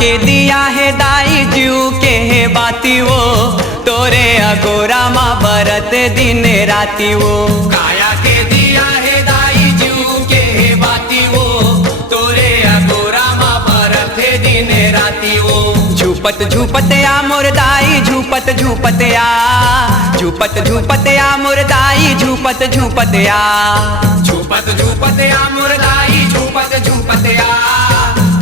के दिया है दाई जीव के है बाती वो, तोरे अगोरा माँ बरत दिन राती वो। काया के दिया है दाई जीव के है बाती वो, तोरे अगोरा माँ बरत दिन राती वो। झूपत झूपत आ मोर दाई झूपत झूपत आ, झूपत झूपत आ मोर दाई झूपत झूपत आ। झूपत झूपत आ मोर दाई झूपत झूपत आ,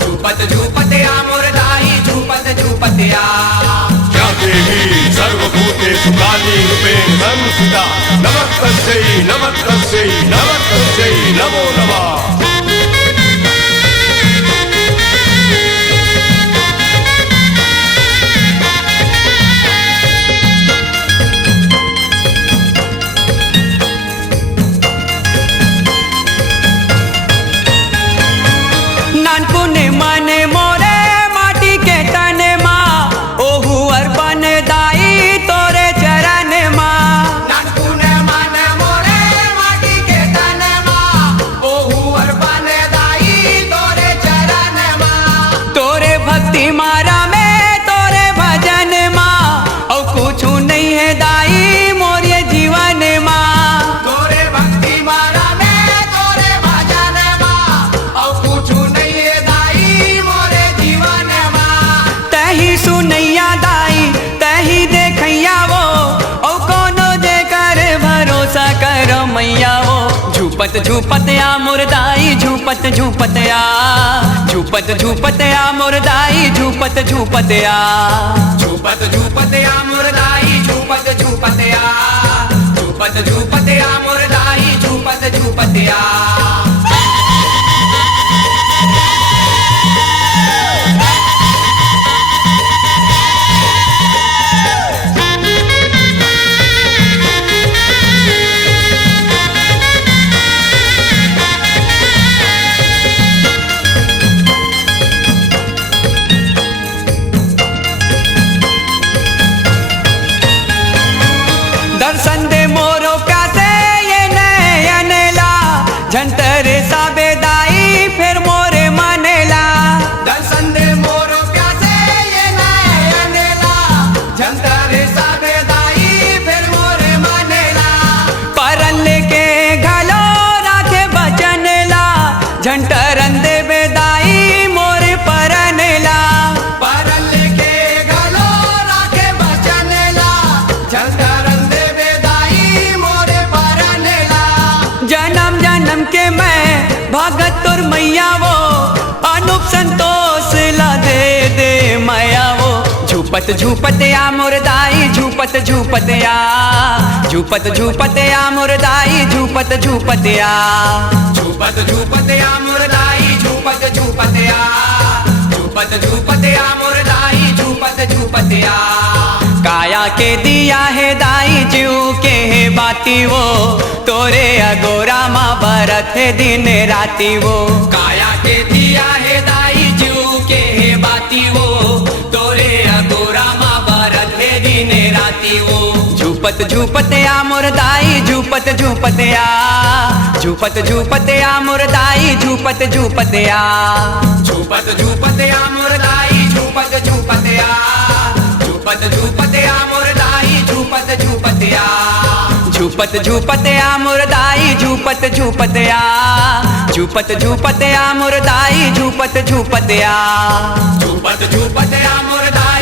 झूपत झूपत आ मोर दाई झूपत झूपत आ। या देवी सर्वभूतेषु काली रूपेण संस्थिता, नमस्तस्यै नमस्तस्यै नमस्तस्यै नमो नमः। नानपुने मने मोरे माटी के तने माँ, ओहु अर्पण दाई तोरे चरण माँ। नानपुने मने मोरे माटी के तने माँ, ओहु अर्पण दाई तोरे चरण माँ। तोरे भक्ति मारा में तोरे भजन माँ, और कुछ नहीं है दाई मोर ये जीवन माँ। तोरे भक्ति मारा में तोरे भजन माँ, और कुछ नहीं है दाई मोरे जीवन माँ। तही सुनैया दाई तही देखैया वो, और कोनो जे कर भरोसा कर मैया वो। झूपत झूपत आ मोर दाई झूपत झूपत आ, झूपत झूपत आ मोर दाई झूपत झूपत आ। झूपत झूपत आ मोर दाई झूपत झूपत आ, झूपत झूपत आ मोर दाई झूपत झूपत आ। दर्शन दे मोरो प्यासे ये नयन ला, झंटर साबे दाई फिर मोरे मनेला। दर्शन दे मोरो प्यासे ये नयन ला, झंटर साबे दाई फिर मोरे मनेला। परन लेके घलो राखे बचन ला, झंटरन दे बेदाई मोरे परनेला। परन लेके घलो राखे बचन ला, झंटरन दे बेदाई मोरे परनेला। जन्म जन्म के मैं भगत तोर मैया वो, अनूप संतोष ला दे दे माया वो। झूपत झूपत आ मोर दाई झूपत झूपत आ, झूपत झूपत आ मोर दाई झूपत झूपत आ। झूपत झूपत आ मोर दाई झूपत झूपत आ, झूपत झूपत आ मोर दाई झूपत झूपत आ। काया के दिया है दाई जीव के है बाती वो, तोरे अगोरा माँ बरत है दिन राती वो। काया के दिया है दाई जीव के है बाती वो, तोरे अगोरा माँ बरत है दिन राती वो। झूपत झूपत आ मोर दाई झूपत झूपत आ, झूपत झूपत आ मोर दाई झूपत झूपत आ। झूपत झूपत आ मोर दाई झूपत झूपत आ, झूपत झूपत आ मोर दाई झूपत झूपत आ। झूपत झूपत आ मोर दाई झूपत झूपत आ, झूपत झूपत आ मोर दाई झूपत झूपत आ। झूपत झूपत आ मोर दाई